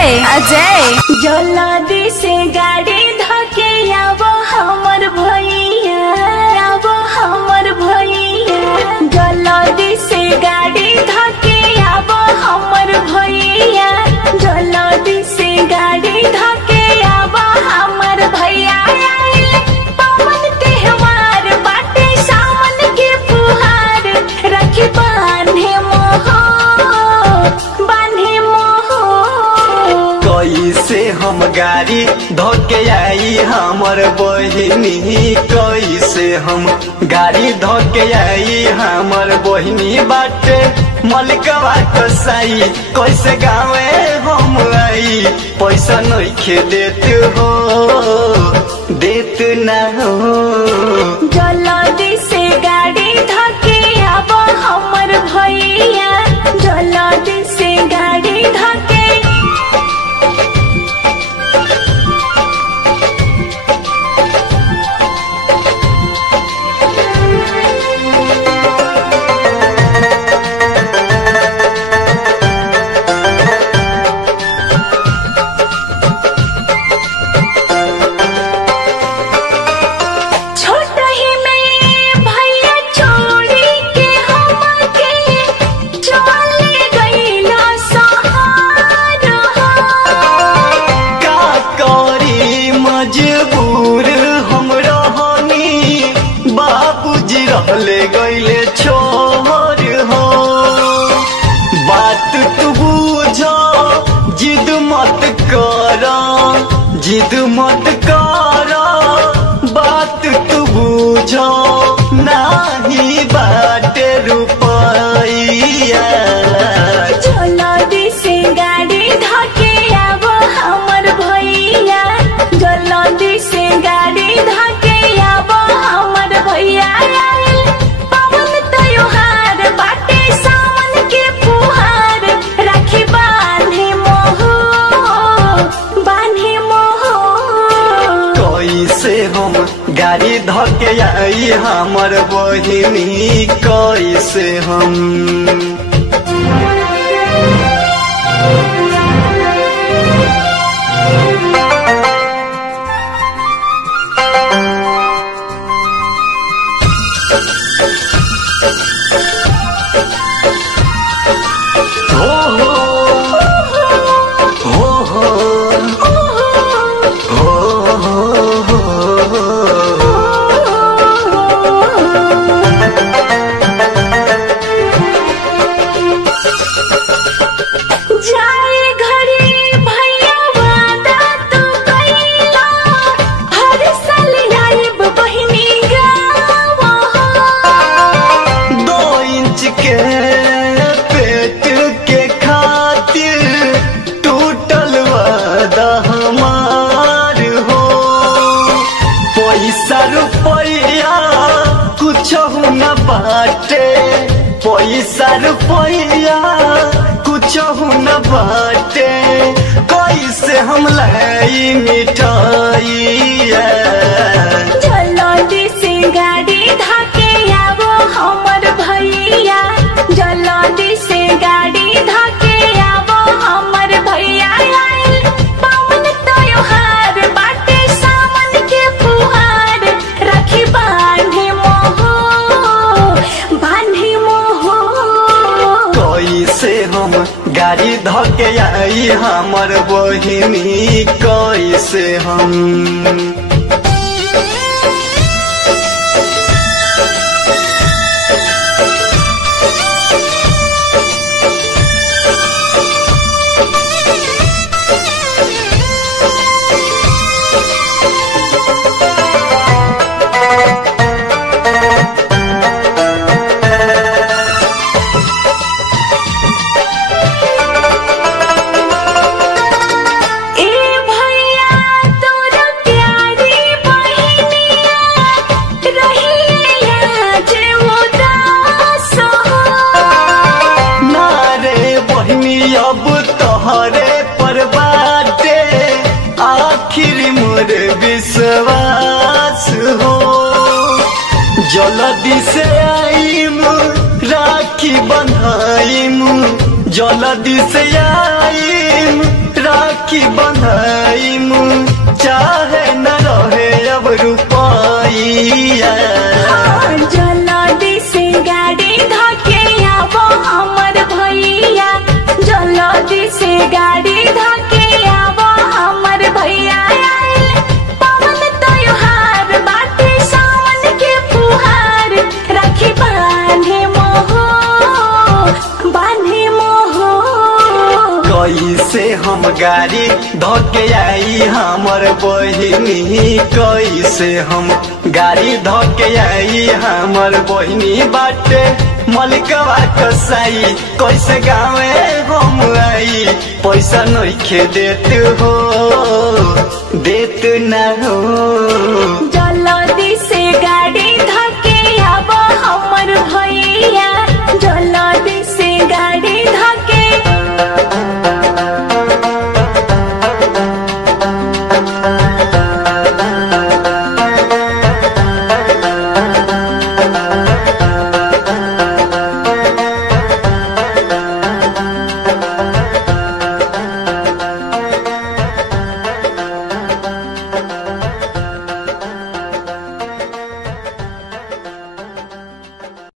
अजय अजय जल्दी से गाड़ी धके आवो हमर भैया, आवो हमर भैया। जल्दी से गाड़ी धके आवो हमर भैया, जल्दी से गाड़ी धके आवो हमर भैया। पवन त्योहार बाटे सावन के फुहार, रखी बांधे मोह बांधे मोह। कैसे हम गाड़ी धोके आई हमर बहिनी, कैसे हम गाड़ी धोके आई हमर बहिनी बाटे मलिकवा कसाई। कैसे गावे हम आई पैसा नहीं देत हो, देत ना हो। जल्दी से गाड़ी धके आवो हमर भैया, जल्दी से गाड़ी धके। ले गईले छोर हो, बात तू बुझो, जिद मत करो, जिद मत करो, बात तू बुझो, नाही बाटे रुपैया। जल्दी से गाड़ी धके आवो हमर भैया, जल्दी से गाड़ी धके आवो हमर भैया। गाड़ी धके आई हमर बहिनी, कैसे हम पैसा रुपया कुछ न बाटे। कैसे हम लाई मिठाइया। जल्दी से गाड़ी धके आवो हमर भैया, जल्दी से गाड़ी धके आवो हमर भैया। पवन त्योहार बाटे सावन के फुहार, रखी बांधे मोह बांधे मोह। कैसे हम गाड़ी धके आई हमर बहिनी, कैसे हम अब तोहरे पर बाटे आखिर मोर विश्वास हो। जल्दी से आईम राखी बंधाईम, जल्दी से आईम राखी बंधाइम चाहे न रहे अब रुपैया। जल्दी से गाड़ी धके आवो हमर भैया, जल्दी से गाड़ी धके आवो हमर भैया। पवन त्योहार बाटे सावन के फुहार, राखी बांधे मोहो बांधे मोहो। कैसे हम गाड़ी धके आई हमर बहिनी, कैसे हम गाड़ी धके आई हमर बहिनी बाटे मलिकवा कसाई। कैसे गावे हम आई पैसा नइखे देत हो, देत ना हो।